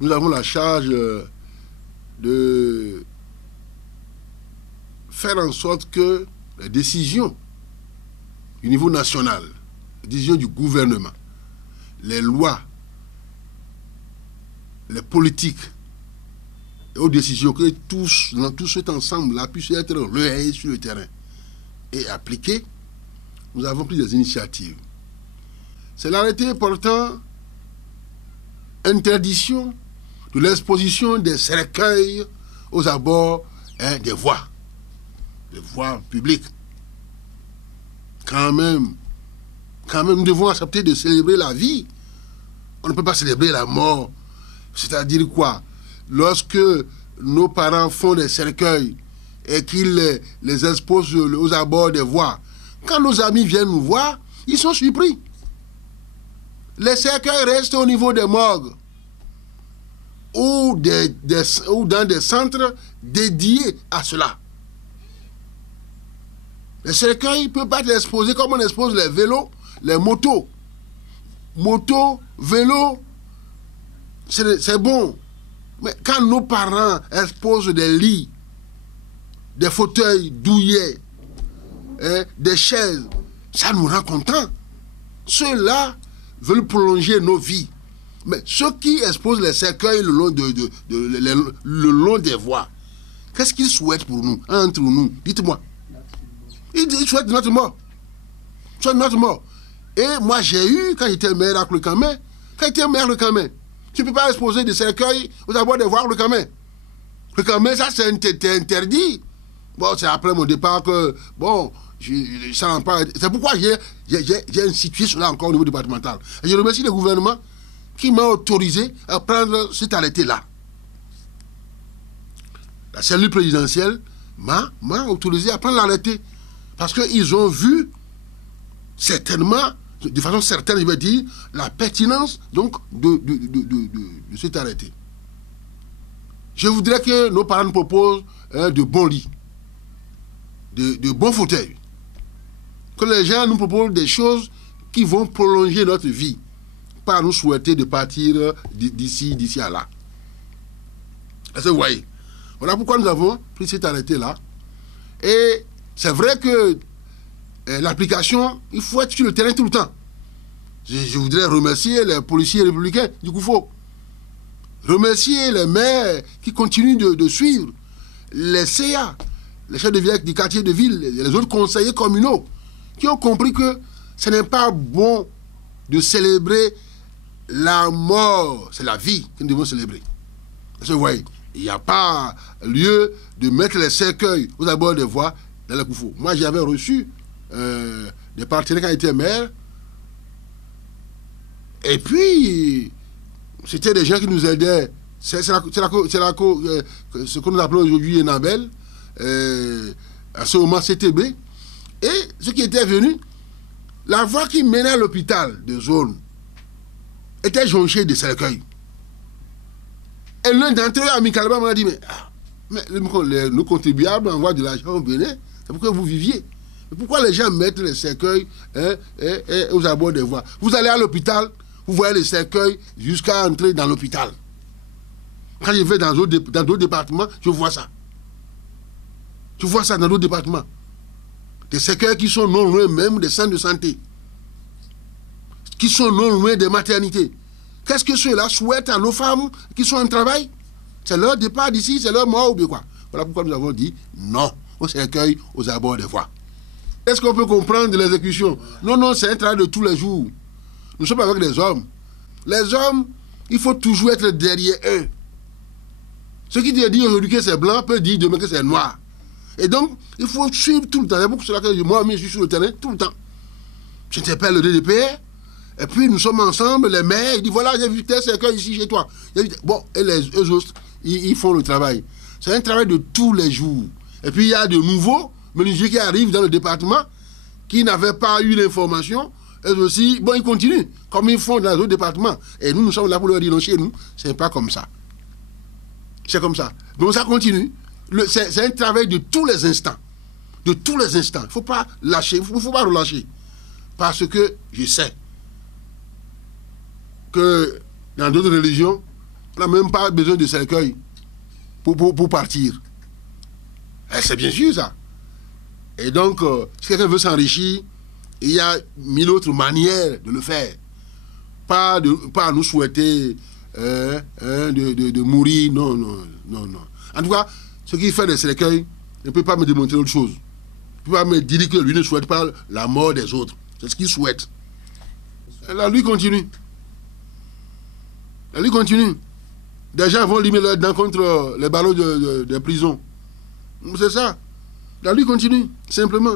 nous avons la charge de faire en sorte que les décisions du niveau national, les décisions du gouvernement, les lois, les politiques, et aux décisions, que tout cet ensemble-là puisse être relayé sur le terrain et appliqué, nous avons pris des initiatives. C'est l'arrêté portant interdiction de l'exposition des cercueils aux abords des voies publiques. Quand même, nous devons accepter de célébrer la vie. On ne peut pas célébrer la mort. C'est-à-dire quoi? Lorsque nos parents font des cercueils et qu'ils les exposent aux abords des voies, quand nos amis viennent nous voir, ils sont surpris. Les cercueils restent au niveau des morgues ou dans des centres dédiés à cela. Les cercueils ne peuvent pas être exposés comme on expose les vélos, les motos. Motos, vélos, c'est bon. Mais quand nos parents exposent des lits, des fauteuils douillets, des chaises, ça nous rend contents. Ceux-là veulent prolonger nos vies. Mais ceux qui exposent les cercueils le long des voies, qu'est-ce qu'ils souhaitent pour nous, entre nous? Dites-moi. Ils souhaitent notre mort. Ils souhaitent notre mort. Et moi, j'ai eu, quand j'étais maire à Cloucamin, tu ne peux pas exposer des cercueils aux abords des voies à Cloucamin. Cloucamin, ça, c'est interdit. Bon, c'est après mon départ que, bon, ça n'en parle. C'est pourquoi j'ai institué cela encore au niveau départemental. Et je remercie le gouvernement qui m'a autorisé à prendre cet arrêté-là. La cellule présidentielle m'a autorisé à prendre l'arrêté. Parce qu'ils ont vu, certainement, de façon certaine, je vais dire, la pertinence donc de cet arrêté. Je voudrais que nos parents nous proposent de bons lits, de bons fauteuils. Que les gens nous proposent des choses qui vont prolonger notre vie, pas nous souhaiter de partir d'ici à là. Est-ce que vous voyez? Voilà pourquoi nous avons pris cet arrêté-là. Et c'est vrai que l'application, il faut être sur le terrain tout le temps. Je voudrais remercier les policiers républicains du Koufo. Remercier les maires qui continuent de suivre, les CA, les chefs de village du quartier de ville, les autres conseillers communaux, qui ont compris que ce n'est pas bon de célébrer la mort, c'est la vie que nous devons célébrer. Parce que vous voyez, il n'y a pas lieu de mettre les cercueils aux abords des voies dans le Koufo. Moi, j'avais reçu des partenaires qui étaient maires, et puis c'était des gens qui nous aidaient. C'est ce que nous appelons aujourd'hui Enabel, à ce moment CTB, et ceux qui étaient venus, la voie qui menait à l'hôpital de zone était jonchée de cercueils. Et l'un d'entre eux, amicalement, m'a dit, mais nos contribuables envoient de l'argent au Bénin, c'est pour que vous viviez. Mais pourquoi les gens mettent les cercueils aux abords des voies? Vous allez à l'hôpital, vous voyez les cercueils jusqu'à entrer dans l'hôpital. Quand je vais dans d'autres départements, je vois ça. Je vois ça dans d'autres départements. Des cercueils qui sont non loin même des centres de santé, qui sont non loin des maternités. Qu'est-ce que ceux-là souhaitent à nos femmes qui sont en travail? C'est leur départ d'ici, c'est leur mort ou bien quoi? Voilà pourquoi nous avons dit non au cercueil aux abords des voies. Est-ce qu'on peut comprendre l'exécution? Non, c'est un travail de tous les jours. Nous sommes avec des hommes. Les hommes, il faut toujours être derrière eux. Ce qui dit aujourd'hui que c'est blanc peut dire demain que c'est noir. Et donc, il faut suivre tout le temps. C'est pour cela que moi, je suis sur le terrain tout le temps. J'interpelle le DDPR, et puis nous sommes ensemble, les maires, ils disent voilà, j'ai vu tel cercueil ici chez toi. Bon, et eux autres, ils font le travail. C'est un travail de tous les jours. Et puis il y a de nouveaux menuisiers qui arrivent dans le département, qui n'avaient pas eu l'information. Eux aussi, bon, ils continuent, comme ils font dans les autres départements. Et nous sommes là pour leur dire non, chez nous, c'est pas comme ça. C'est comme ça. Donc ça continue. C'est un travail de tous les instants. De tous les instants. Il ne faut pas lâcher, il ne faut pas relâcher. Parce que je sais que dans d'autres religions, On n'a même pas besoin de cercueil pour partir. C'est bien sûr ça. Et donc, si quelqu'un veut s'enrichir, il y a 1000 autres manières de le faire. Pas à nous souhaiter de mourir, non. En tout cas, ce qui fait des cercueils ne peut pas me démontrer autre chose. Il ne peut pas me dire que lui ne souhaite pas la mort des autres. C'est ce qu'il souhaite. Et la lui continue. La lui continue. Des gens vont limer leurs dents contre les ballots des prisons. C'est ça. La lui continue, simplement.